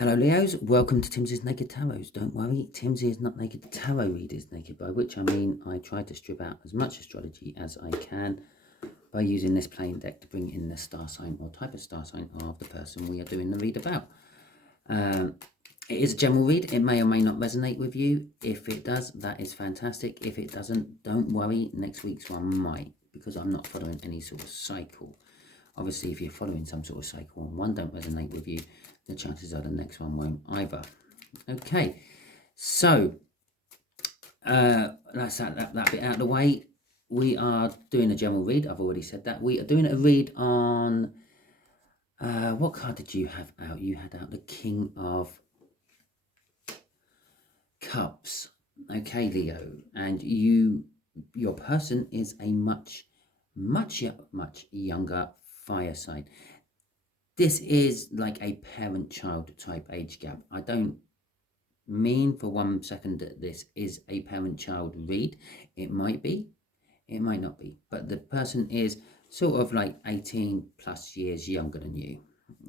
Hello Leos, welcome to Timsy's Naked Tarot. Don't worry, Timsy is not naked, the tarot reader is naked, by which I mean I try to strip out as much astrology as I can by using this plain deck to bring in the star sign or type of star sign of the person we are doing the read about. It is a general read, it may or may not resonate with you. If it does, that is fantastic. If it doesn't, don't worry, next week's one might, because I'm not following any sort of cycle. Obviously, if you're following some sort of cycle and one don't resonate with you, the chances are the next one won't either. Okay, so that's that bit out of the way. We are doing a general read. I've already said that. We are doing a read on... what card did you have out? You had out the King of Cups. Okay, Leo. And your person is a much younger fire sign. This is like a parent-child type age gap. I don't mean for 1 second that this is a parent-child read. It might be, it might not be, but the person is sort of like 18 plus years younger than you.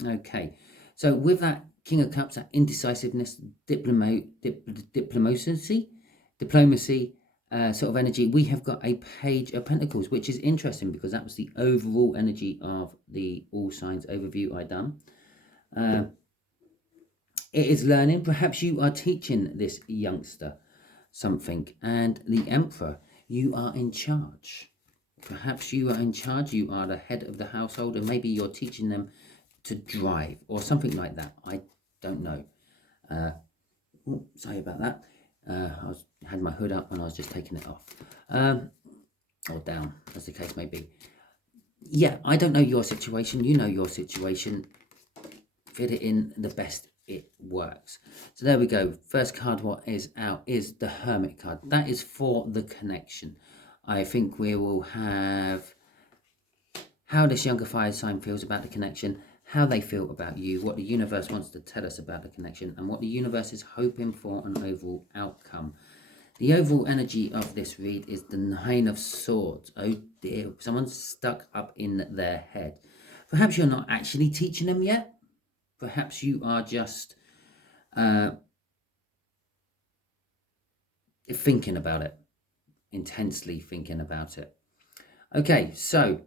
Okay, so with that King of Cups, that indecisiveness, diplomacy, sort of energy, we have got a Page of Pentacles, which is interesting because that was the overall energy of the all signs overview I done. It is learning. Perhaps you are teaching this youngster something, and the Emperor, you are in charge. Perhaps you are in charge, you are the head of the household, and maybe you're teaching them to drive or something like that. I don't know. Sorry about that. I had my hood up and I was just taking it off, or down, as the case may be. Yeah, I don't know your situation. You know your situation. Fit it in the best it works. So there we go. First card what is out is the Hermit card. That is for the connection. I think we will have how this younger fire sign feels about the connection, how they feel about you, what the universe wants to tell us about the connection, and what the universe is hoping for an overall outcome. The overall energy of this read is the Nine of Swords. Oh dear, someone's stuck up in their head. Perhaps you're not actually teaching them yet. Perhaps you are just thinking about it, intensely thinking about it. Okay, so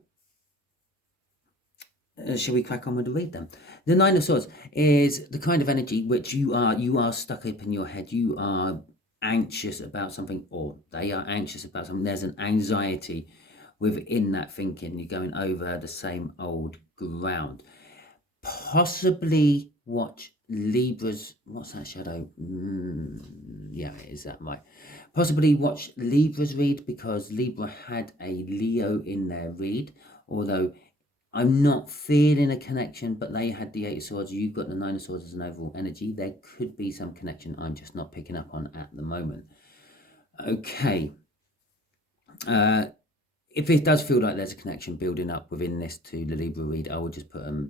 shall we crack on with the read then? The Nine of Swords is the kind of energy which you are stuck up in your head. You are anxious about something, or they are anxious about something. There's an anxiety within that thinking. You're going over the same old ground. Possibly watch Libra's, what's that shadow? Yeah, is that right? Possibly watch Libra's read, because Libra had a Leo in their read, although I'm not feeling a connection, but they had the Eight of Swords. You've got the Nine of Swords as an overall energy. There could be some connection I'm just not picking up on at the moment. Okay. If it does feel like there's a connection building up within this to the Libra read, I will just put a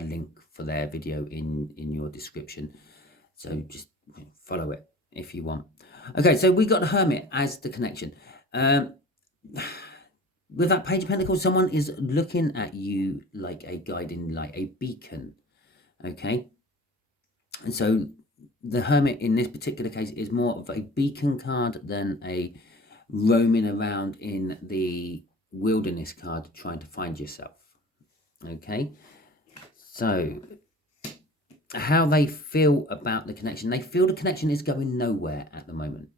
link for their video in your description. So just follow it if you want. Okay, so we got the Hermit as the connection. With that Page of Pentacles, someone is looking at you like a guiding, like a beacon. Okay. And so the Hermit in this particular case is more of a beacon card than a roaming around in the wilderness card trying to find yourself. Okay. So how they feel about the connection. They feel the connection is going nowhere at the moment.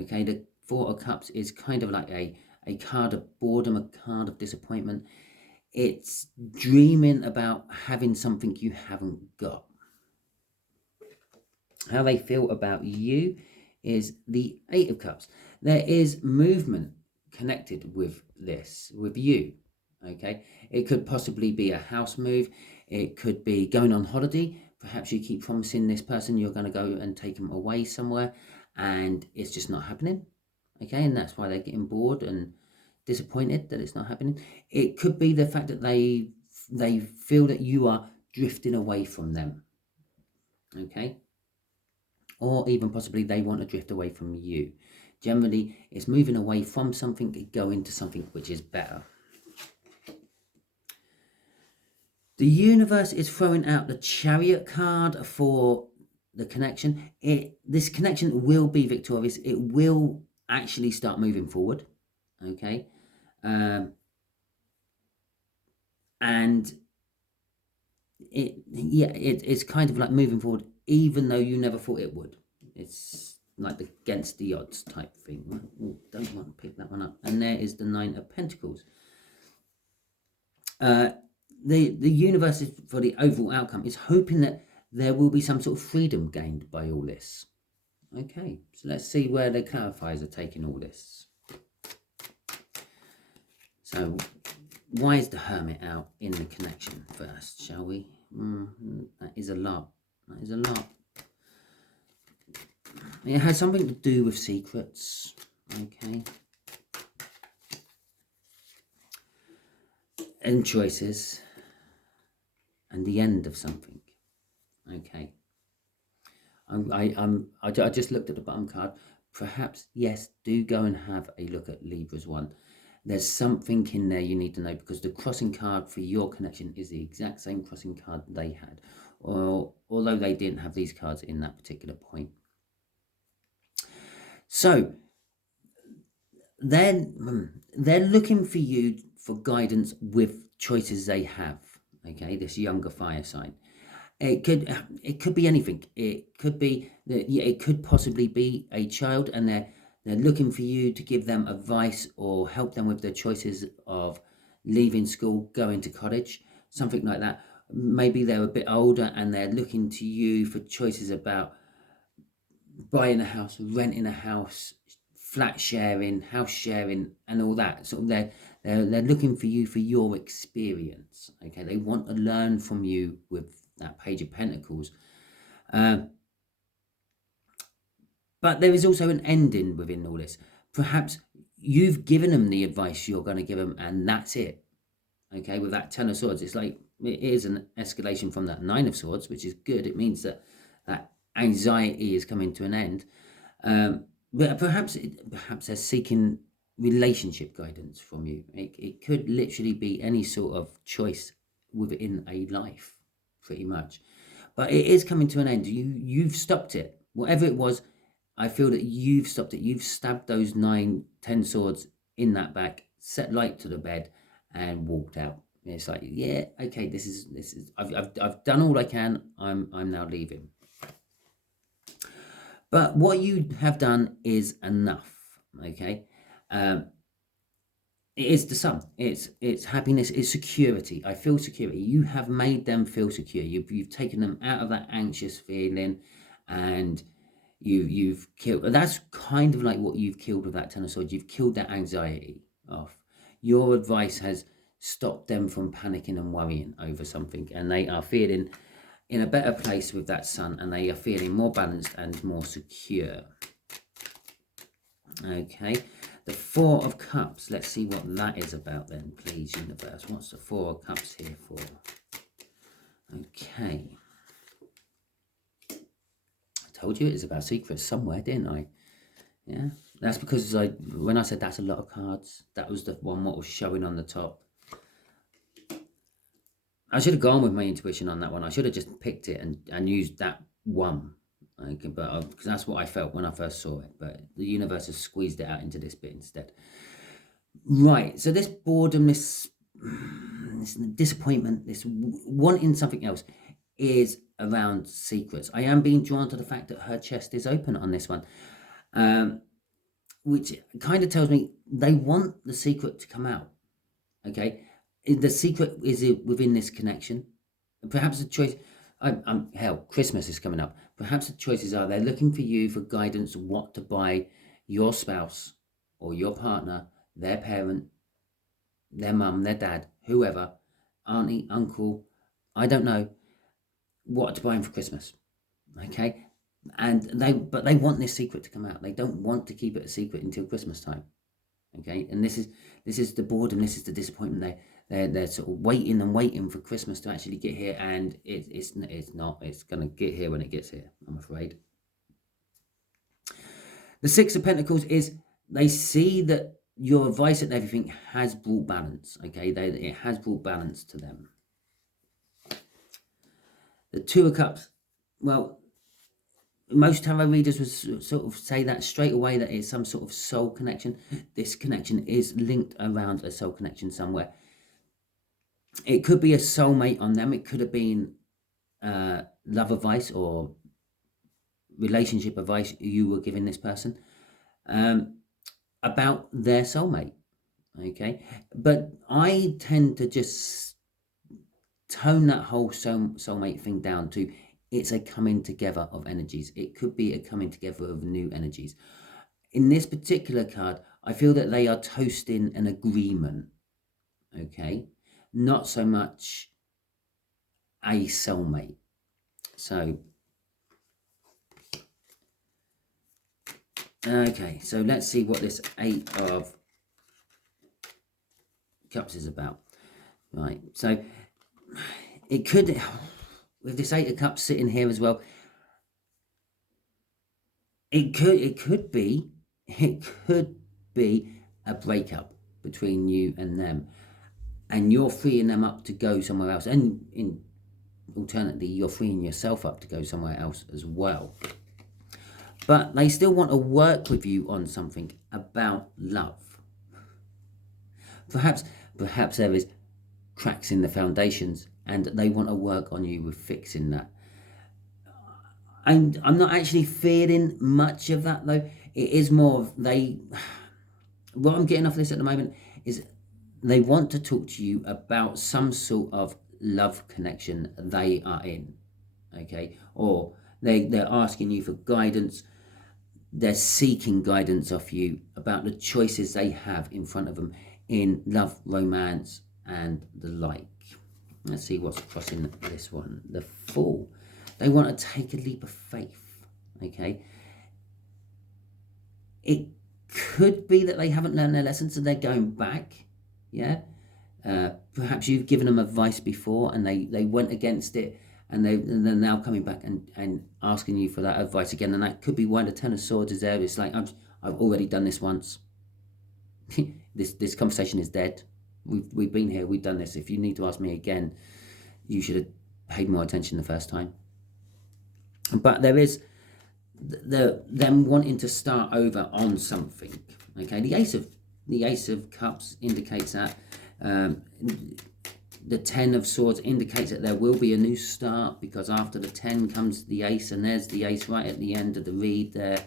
Okay. The Four of Cups is kind of like a card of boredom, a card of disappointment. It's dreaming about having something you haven't got. How they feel about you is the Eight of Cups. There is movement connected with this, with you. Okay, it could possibly be a house move. It could be going on holiday. Perhaps you keep promising this person you're going to go and take them away somewhere, and it's just not happening. Okay, and that's why they're getting bored and disappointed that it's not happening. It could be the fact that they feel that you are drifting away from them. Okay, or even possibly they want to drift away from you. Generally, it's moving away from something, going to something which is better. The universe is throwing out the Chariot card for the connection, this connection will be victorious. It will actually start moving forward. Okay. And it's kind of like moving forward, even though you never thought it would. It's like the against the odds type thing. Oh, don't want to pick that one up. And there is the Nine of Pentacles. The universe is, for the overall outcome, is hoping that there will be some sort of freedom gained by all this. Okay, so let's see where the clarifiers are taking all this. So why is the Hermit out in the connection first, shall we? That is a lot. That is a lot. It has something to do with secrets. Okay. And choices. And the end of something. Okay. I just looked at the bottom card. Perhaps, yes, do go and have a look at Libra's one. There's something in there you need to know, because the crossing card for your connection is the exact same crossing card they had, although they didn't have these cards in that particular point. So then they're looking for you for guidance with choices they have. Okay, this younger fire sign. It could be anything. It could be that, yeah, it could possibly be a child, and they're looking for you to give them advice or help them with their choices of leaving school, going to college, something like that. Maybe they're a bit older and they're looking to you for choices about buying a house, renting a house, flat sharing, house sharing, and all that. So they're looking for you for your experience. Okay, they want to learn from you with that Page of Pentacles. But there is also an ending within all this. Perhaps you've given them the advice you're going to give them, and that's it. Okay, with that Ten of Swords, it's like it is an escalation from that Nine of Swords, which is good. It means that that anxiety is coming to an end. But perhaps they're seeking relationship guidance from you. It could literally be any sort of choice within a life, pretty much. But it is coming to an end. You've stopped it. Whatever it was, I feel that you've stopped it. You've stabbed those 9, 10 swords in that back, set light to the bed, and walked out. It's like, yeah, okay, this is. I've done all I can. I'm now leaving. But what you have done is enough. Okay, it is the Sun. It's happiness. It's security. I feel security. You have made them feel secure. You've taken them out of that anxious feeling, and you've killed. That's kind of like what you've killed with that Ten of Swords. You've killed that anxiety off. Your advice has stopped them from panicking and worrying over something, and they are feeling in a better place with that Sun, and they are feeling more balanced and more secure. Okay, the Four of Cups. Let's see what that is about then, please, universe. What's the Four of Cups here for? Okay. Told you it was about secrets somewhere, didn't I? Yeah, that's because when I said that's a lot of cards, that was the one what was showing on the top. I should have gone with my intuition on that one. I should have just picked it and used that one. Okay, but because that's what I felt when I first saw it. But the universe has squeezed it out into this bit instead. Right, so this boredom, this disappointment, this wanting something else is around secrets. I am being drawn to the fact that her chest is open on this one, which kind of tells me they want the secret to come out. Okay, the secret is within this connection. Perhaps the choice, hell, Christmas is coming up. Perhaps the choices are they're looking for you for guidance what to buy your spouse or your partner, their parent, their mum, their dad, whoever, auntie, uncle, I don't know, what to buy them for Christmas. Okay, and but they want this secret to come out. They don't want to keep it a secret until Christmas time. Okay, and this is the boredom. This is the disappointment. They're sort of waiting and waiting for Christmas to actually get here, and it's not. It's gonna get here when it gets here, I'm afraid. The Six of Pentacles is they see that your advice and everything has brought balance. Okay, it has brought balance to them. The Two of Cups, well, most tarot readers would sort of say that straight away, that it's some sort of soul connection. This connection is linked around a soul connection somewhere. It could be a soulmate on them. It could have been love advice or relationship advice you were giving this person about their soulmate. Okay, but I tend to just tone that whole soulmate thing down to, it's a coming together of energies. It could be a coming together of new energies. In this particular card, I feel that they are toasting an agreement. Okay, not so much a soulmate. So okay, so let's see what this 8 of Cups is about. Right, so it could, with this 8 of Cups sitting here as well, it could be a breakup between you and them, and you're freeing them up to go somewhere else, and alternately you're freeing yourself up to go somewhere else as well. But they still want to work with you on something about love. Perhaps there is cracks in the foundations, and they want to work on you with fixing that. And I'm not actually feeling much of that, though. It is more of what I'm getting off this at the moment is they want to talk to you about some sort of love connection they are in, okay? Or they're asking you for guidance. They're seeking guidance off you about the choices they have in front of them in love, romance, and the like. Let's see what's crossing this one. The Fool. They want to take a leap of faith, okay? It could be that they haven't learned their lessons and they're going back, yeah? Perhaps you've given them advice before and they went against it, and they're now coming back and asking you for that advice again. And that could be why the Ten of Swords is there. It's like, I've already done this once. this conversation is dead. We've been here. We've done this. If you need to ask me again, you should have paid more attention the first time. But there is them wanting to start over on something. Okay, the Ace of Cups indicates that. The Ten of Swords indicates that there will be a new start, because after the 10 comes the Ace, and there's the Ace right at the end of the read there,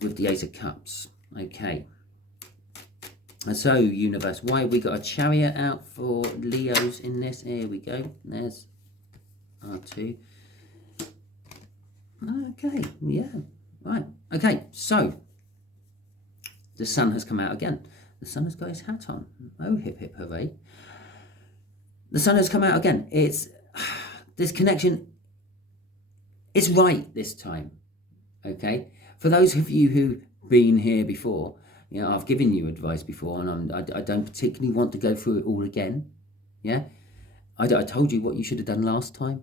with the Ace of Cups. Okay. And so, universe, why have we got a Chariot out for Leos in this? Here we go. There's R2. Okay, yeah, right. Okay, so the Sun has come out again. The Sun has got his hat on. Oh, hip hip hooray. The Sun has come out again. It's this connection is right this time. Okay, for those of you who've been here before, you know, I've given you advice before, and I don't particularly want to go through it all again. Yeah, I told you what you should have done last time.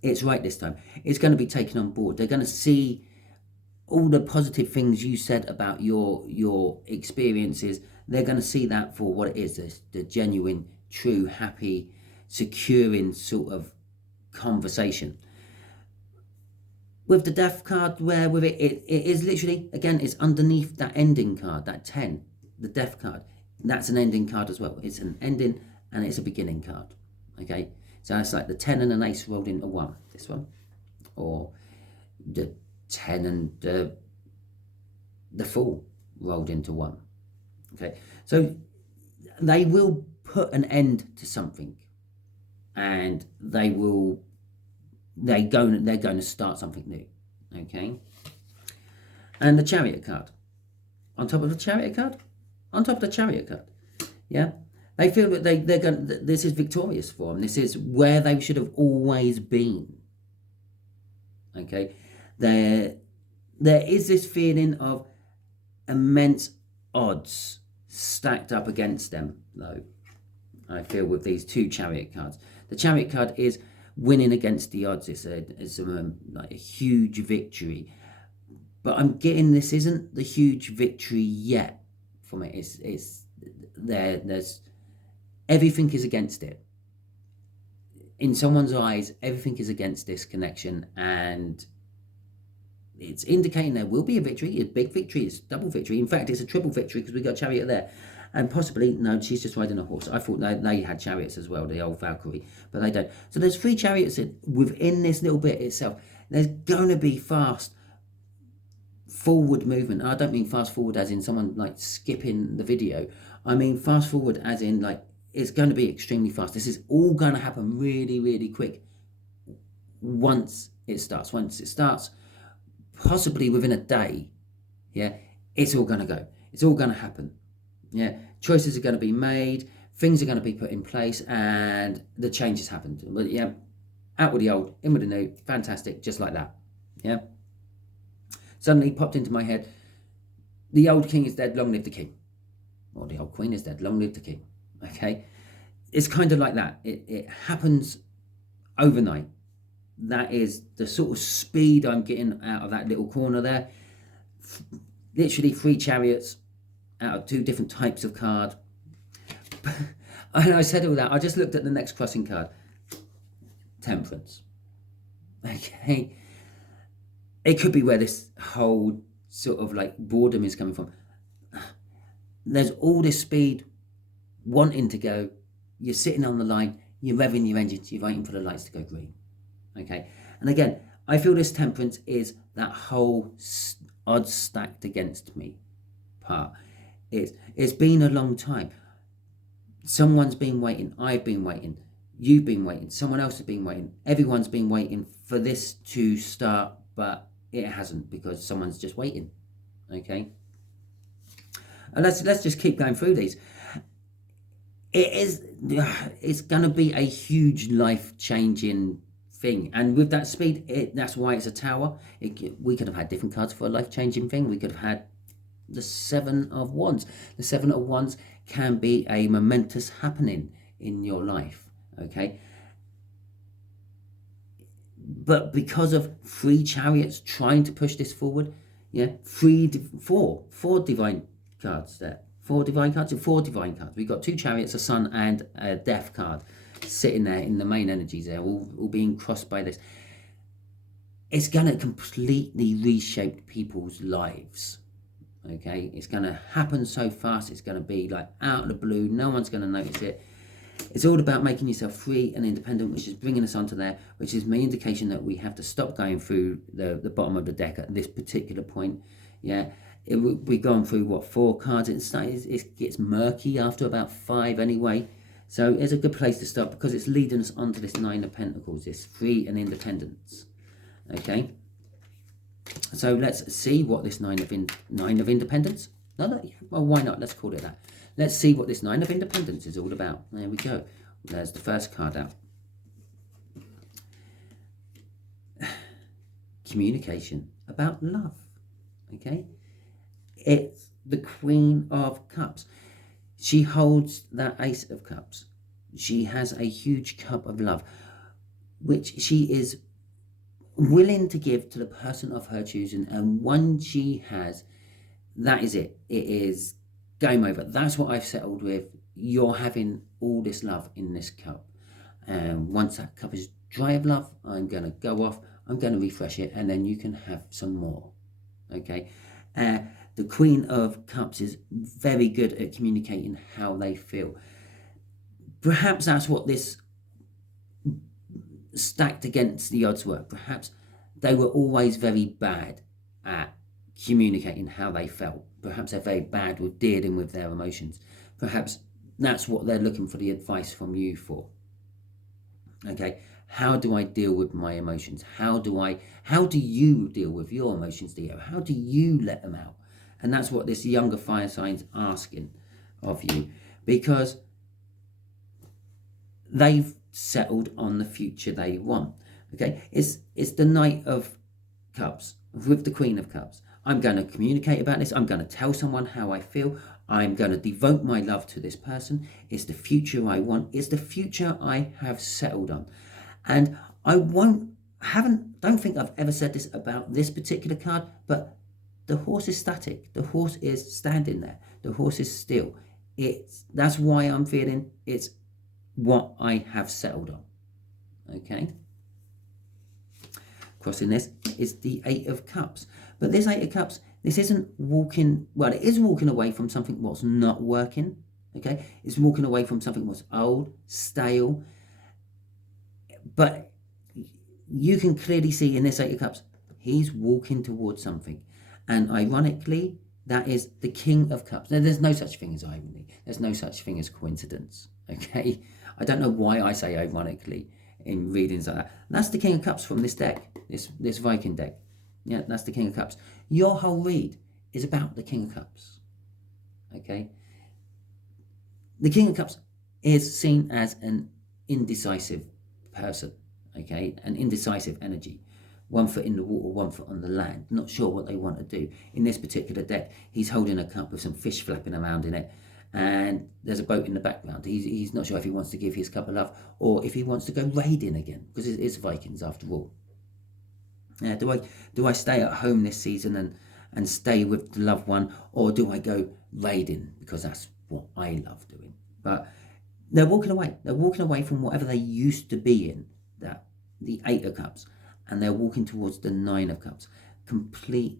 It's right this time. It's going to be taken on board. They're going to see all the positive things you said about your experiences. They're going to see that for what it is, the genuine, true, happy, securing sort of conversation. With the Death card, where with it is literally, again, it's underneath that ending card, that 10, the Death card. That's an ending card as well. It's an ending and it's a beginning card. Okay, so that's like the 10 and an Ace rolled into 1, this one. Or the 10 and the Fool rolled into 1. Okay, so they will put an end to something, and they're going to start something new. Okay, and the Chariot card on top of the Chariot card, yeah, they feel that they're going. This is victorious for them. This is where they should have always been. Okay, there is this feeling of immense odds stacked up against them, though. I feel with these 2 Chariot cards. The Chariot card is winning against the odds. It's like a huge victory. But I'm getting this isn't the huge victory yet from it. It's there's everything is against it. in someone's eyes, everything is against this connection, and it's indicating there will be a victory, a big victory, it's double victory. In fact, it's a triple victory because we got Chariot there. And possibly, no, she's just riding a horse. I thought they had chariots as well, the old Valkyrie, but they don't. So there's 3 chariots within this little bit itself. There's going to be fast forward movement. I don't mean fast forward as in someone like skipping the video. I mean fast forward as in like it's going to be extremely fast. This is all going to happen really, really quick once it starts. Once it starts, possibly within a day, yeah, it's all going to go. It's all going to happen. Yeah, choices are going to be made, things are going to be put in place, and the changes happened. But yeah, out with the old, in with the new, fantastic, just like that. Yeah. Suddenly popped into my head, the old king is dead, long live the king. Or the old queen is dead, long live the king. Okay, it's kind of like that. It happens overnight. That is the sort of speed I'm getting out of that little corner there. Literally 3 chariots out of 2 different types of card. And I said all that, I just looked at the next crossing card. Temperance. Okay. It could be where this whole sort of like boredom is coming from. There's all this speed, wanting to go. You're sitting on the line, you're revving your engines, you're waiting for the lights to go green. Okay. And again, I feel this temperance is that whole odds stacked against me part. It's been a long time. Someone's been waiting. I've been waiting. You've been waiting. Someone else has been waiting. Everyone's been waiting for this to start, but it hasn't because someone's just waiting. Okay. And let's just keep going through these. It's going to be a huge life-changing thing, and with that speed, that's why it's a tower. We could have had different cards for a life-changing thing. We could have had the 7 of Wands. The 7 of Wands can be a momentous happening in your life, okay? But because of 3 chariots trying to push this forward, yeah, 4 divine cards there. 4 divine cards and 4 divine cards. We've got 2 chariots, a sun and a death card sitting there in the main energies there, all being crossed by this. It's going to completely reshape people's lives. Okay, it's going to happen so fast. It's going to be like out of the blue. No one's going to notice it. It's all about making yourself free and independent, which is bringing us onto there, which is my indication that we have to stop going through the bottom of the deck at this particular point. Yeah, we're going through what, 4 cards. It gets murky after about 5 anyway. So it's a good place to start because it's leading us onto this 9 of Pentacles, this free and independence. Okay. So let's see what this 9 of Independence. No, well, why not? Let's call it that. Let's see what this 9 of Independence is all about. There we go. There's the first card out. Communication about love. Okay. It's the Queen of Cups. She holds that Ace of Cups. She has a huge cup of love, which she is willing to give to the person of her choosing, and once she has, that is it. It is game over. That's what I've settled with. You're having all this love in this cup, and once that cup is dry of love, I'm going to go off, I'm going to refresh it, and then you can have some more. Okay. The Queen of Cups is very good at communicating how they feel. Perhaps that's what this stacked against the odds were. Perhaps they were always very bad at communicating how they felt. Perhaps they're very bad with dealing with their emotions. Perhaps that's what they're looking for the advice from you for. Okay, how do I deal with my emotions? How do you deal with your emotions, Theo? How do you let them out? And that's what this younger fire sign's asking of you, because they've settled on the future they want. Okay, it's the Knight of Cups with the Queen of Cups. I'm going to communicate about this. I'm going to tell someone how I feel. I'm going to devote my love to this person. It's the future I want. It's the future I have settled on. And I don't think I've ever said this about this particular card, but the horse is static. The horse is standing there. The horse is still. That's why I'm feeling it's what I have settled on. Okay. Crossing this is the Eight of Cups. But this Eight of Cups, this isn't walking, well, it is walking away from something what's not working. Okay. It's walking away from something what's old, stale. But you can clearly see in this Eight of Cups, he's walking towards something. And ironically, that is the King of Cups. Now, there's no such thing as irony. There's no such thing as coincidence. Okay? I don't know why I say ironically in readings like that. That's the King of Cups from this deck, this Viking deck. Yeah, that's the King of Cups. Your whole read is about the King of Cups. Okay? The King of Cups is seen as an indecisive person. Okay? An indecisive energy. 1 foot in the water, 1 foot on the land. Not sure what they want to do. In this particular deck, he's holding a cup with some fish flapping around in it. And there's a boat in the background. He's not sure if he wants to give his cup of love or if he wants to go raiding again. Because it's Vikings after all. Do I stay at home this season and stay with the loved one? Or do I go raiding? Because that's what I love doing. But they're walking away. They're walking away from whatever they used to be in. The Eight of Cups. And they're walking towards the Nine of Cups. Complete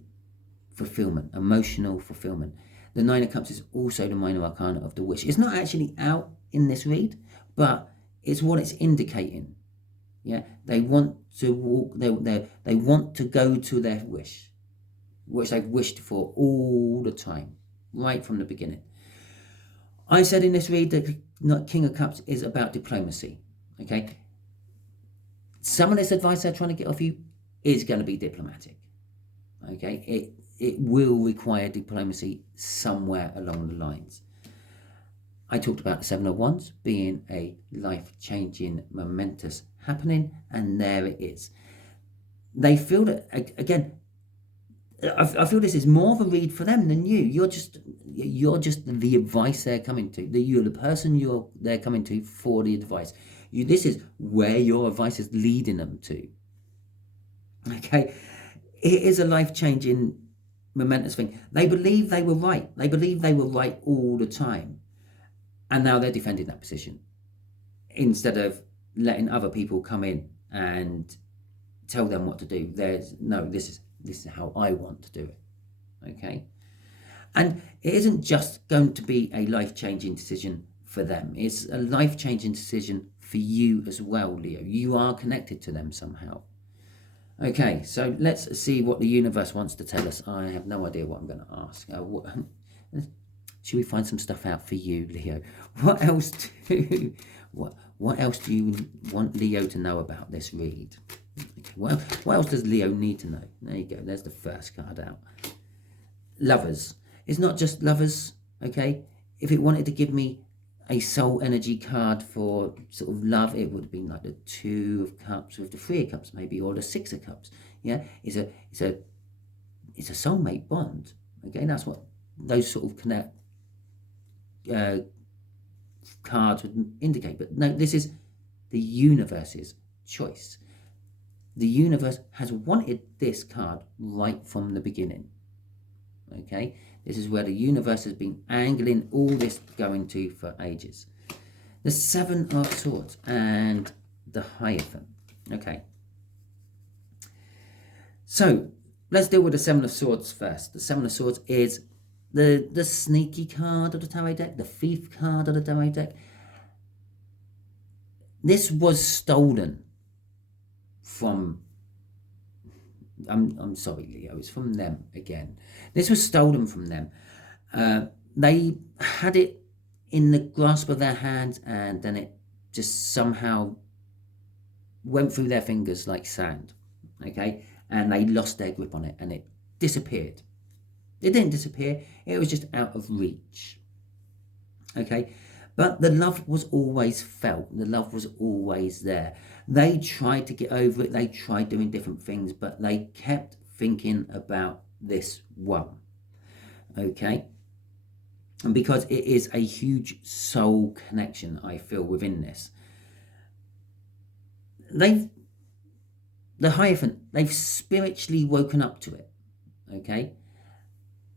fulfillment, emotional fulfillment. The Nine of Cups is also the minor arcana of the wish. It's not actually out in this read, but it's what it's indicating. Yeah, they want to walk. They want to go to their wish, which they've wished for all the time, right from the beginning. I said in this read that King of Cups is about diplomacy. Okay. Some of this advice they're trying to get off you is going to be diplomatic. Okay, it will require diplomacy somewhere along the lines. I talked about the Seven of Wands being a life-changing, momentous happening, and there it is. They feel that, again, I feel this is more of a read for them than you. You're just the advice they're coming to. You're the person they're coming to for the advice. This is where your advice is leading them to. Okay, it is a life-changing, momentous thing. They believe they were right. They believe they were right all the time, and now they're defending that position instead of letting other people come in and tell them what to do. This is how I want to do it. Okay, and it isn't just going to be a life-changing decision for them. It's a life-changing decision for you as well, Leo. You are connected to them somehow. Okay, so let's see what the universe wants to tell us. I have no idea what I'm going to ask. Should we find some stuff out for you, Leo? What else do you want Leo to know about this read? Okay, what else does Leo need to know? There you go. There's the first card out. Lovers. It's not just lovers, okay? If it wanted to give me a soul energy card for sort of love, it would have been like the Two of Cups with the Three of Cups maybe, or the Six of Cups. Yeah, it's a soulmate bond. Okay, that's what those sort of cards would indicate. But no, this is the universe's choice. The universe has wanted this card right from the beginning. Okay, this is where the universe has been angling all this going to for ages. The Seven of Swords and the Hierophant. Okay, so let's deal with the Seven of Swords first. The Seven of Swords is the sneaky card of the tarot deck, the thief card of the tarot deck. This was stolen from, I'm sorry, Leo, it's from them again. This was stolen from them. They had it in the grasp of their hands, and then it just somehow went through their fingers like sand. Okay, and they lost their grip on it, and it disappeared. It didn't disappear, it was just out of reach. Okay, but the love was always felt. The love was always there. They tried to get over it. They tried doing different things, but they kept thinking about this one. Okay, and because it is a huge soul connection, I feel, within this. The Hierophant, they've spiritually woken up to it. Okay,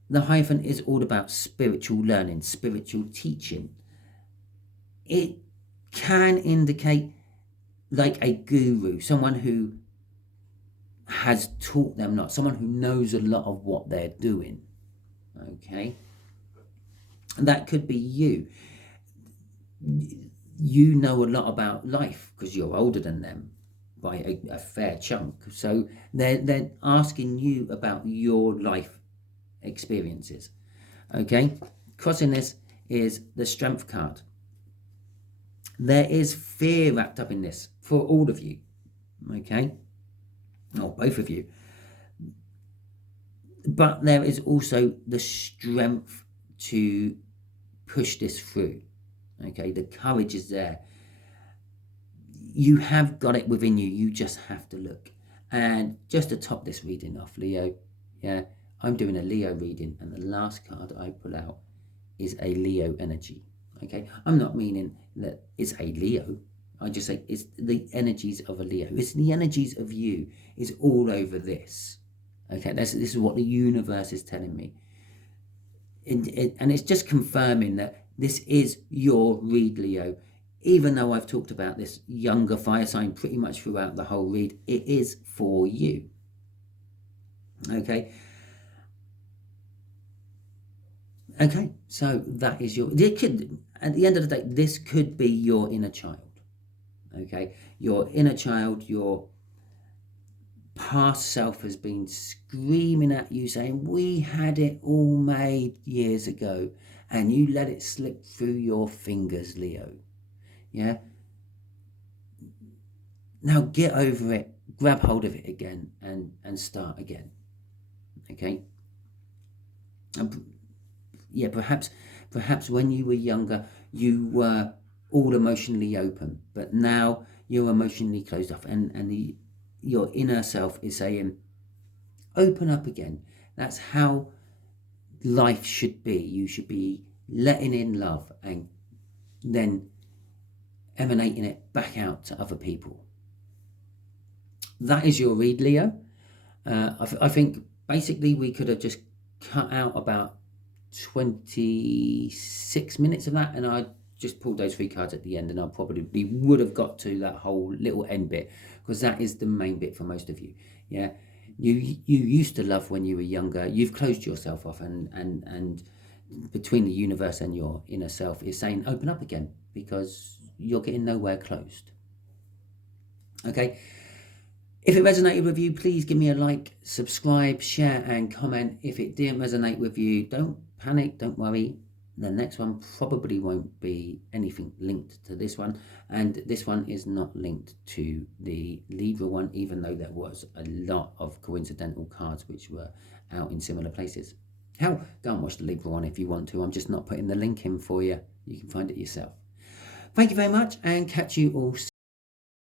the Hierophant is all about spiritual learning, spiritual teaching. It can indicate like a guru, someone who has taught them not, someone who knows a lot of what they're doing. Okay, and that could be you. You know a lot about life because you're older than them by a fair chunk. So they're asking you about your life experiences. Okay, crossing this is the Strength card. There is fear wrapped up in this for all of you. Okay, or both of you. But there is also the strength to push this through. Okay, the courage is there. You have got it within you. You just have to look. And just to top this reading off, Leo, yeah, I'm doing a Leo reading, and the last card I pull out is a Leo energy. Okay, I'm not meaning that it's a Leo. I just say it's the energies of a Leo. It's the energies of you. It's all over this. Okay, this is what the universe is telling me. And it's just confirming that this is your read, Leo. Even though I've talked about this younger fire sign pretty much throughout the whole read, it is for you. Okay. Okay, so that is it could, at the end of the day, this could be your inner child. Okay, your inner child, your past self has been screaming at you saying, we had it all made years ago, and you let it slip through your fingers, Leo. Yeah, now get over it, grab hold of it again, and start again. Okay. Yeah, perhaps when you were younger you were all emotionally open, but now you're emotionally closed off, and your inner self is saying, open up again. That's how life should be. You should be letting in love and then emanating it back out to other people. That is your read, Leo. I think basically we could have just cut out about 26 minutes of that, and I just pulled those 3 cards at the end, and I probably would have got to that whole little end bit, because that is the main bit for most of you. Yeah, you used to love when you were younger. You've closed yourself off, and between the universe and your inner self is saying, open up again, because you're getting nowhere closed. Okay, if it resonated with you, please give me a like, subscribe, share, and comment. If it didn't resonate with you, don't panic, don't worry. The next one probably won't be anything linked to this one, and this one is not linked to the Libra one, even though there was a lot of coincidental cards which were out in similar places. Hell, go and watch the Libra one if you want to. I'm just not putting the link in for you. You can find it yourself. Thank you very much, and catch you all soon.